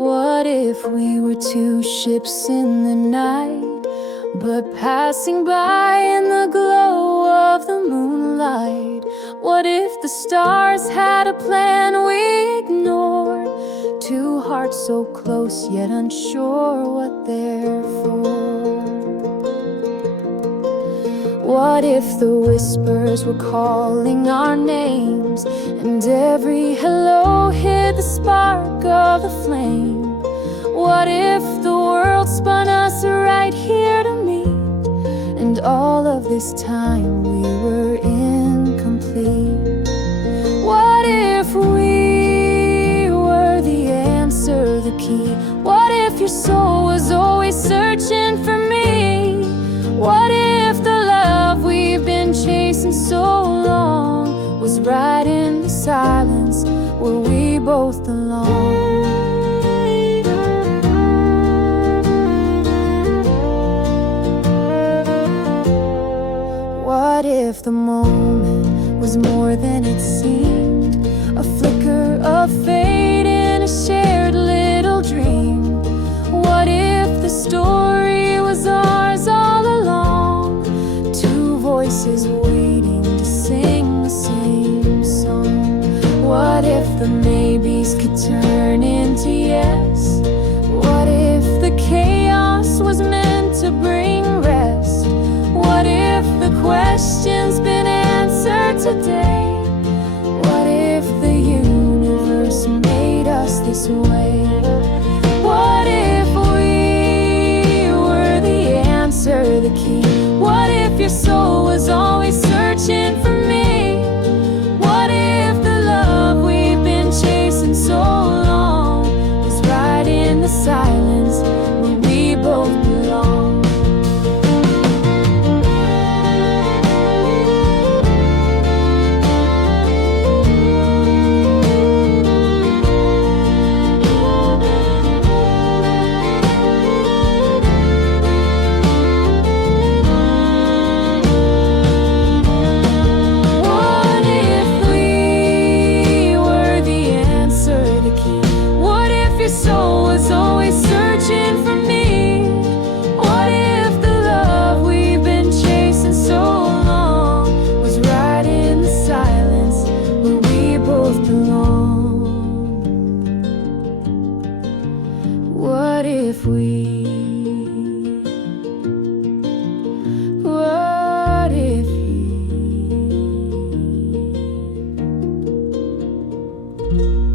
What if we were two ships in the night, but passing by in the glow of the moonlight? What if the stars had a plan we ignored? Two hearts so close yet unsure what they're for. What if the whispers were calling our names, and every hello hid the spark of a flame? What if the world spun us right here to meet, and all of this time we were incomplete? What if we were the answer, the key? What if your soul was always searching for me? What if the love we've been chasing so long was right in the silence where we both belong? What if the moment was more than it seemed, a flicker of fate in a shared little dream? What if the story was ours all along, two voices waiting to sing the same song? What if the maybes could turn into yes? What if the chaos was meant to bring rest? What if the question's been answered today? What if the universe made us this way? What if we were the answer, the key? What if your soul was always searching for me? What if the love we've been chasing so long was right in the silence where we both belong? Soul was always searching for me. What if the love we've been chasing so long was right in the silence where we both belong? What if what if you